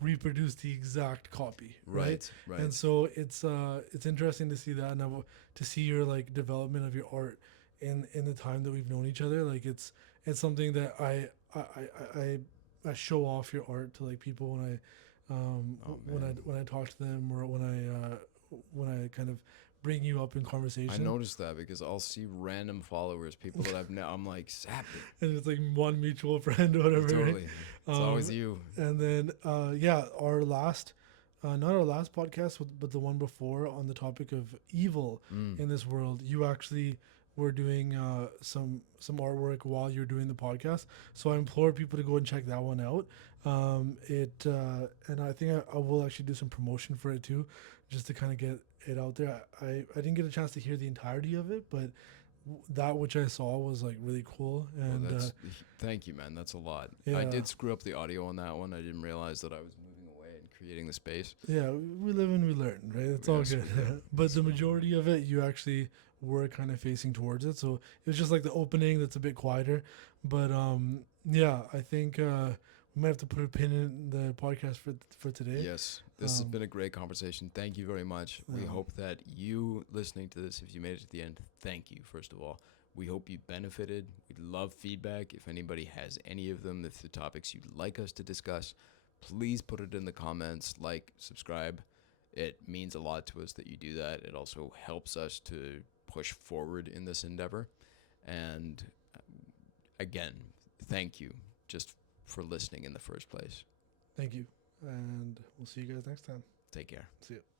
reproduce the exact copy, right? And so it's interesting to see that, and to see your like development of your art in the time that we've known each other. Like it's something that I show off your art to like people when Oh when man. I talk to them, or when I kind of bring you up in I conversation. noticed that because I'll see random followers, people that I've now. I'm like, Zap it. And it's like one mutual friend or whatever, right? Totally. It's always you. And then yeah, our last not our last podcast, but the one before, on the topic of evil Mm. in this world, you actually were doing some artwork while you're doing the podcast. So I implore people to go and check that one out. It and I think I will actually do some promotion for it too, just to kind of get it out there. I didn't get a chance to hear the entirety of it, but that which I saw was like really cool. Well, And thank you, man. That's a lot. I yeah, did screw up the audio on that one. I didn't realize that I was moving away and creating the space. yeah, we live and we learn, right? It's all Yes, good. we do. But the majority of it, you actually were kind of facing towards it, so it was just like the opening that's a bit quieter. But yeah, I think we might have to put a pin in the podcast for today. Yes, this has Um, been a great conversation. Thank you very much. We yeah. hope that you listening to this, if you made it to the end, thank you, first of all. We hope you benefited. We'd love feedback. If anybody has any of them, if the topics you'd like us to discuss, please put it in the comments, like, subscribe. It means a lot to us that you do that. It also helps us to push forward in this endeavor. And again, thank you just for listening in the first place. Thank you, and we'll see you guys next time. Take care. See you.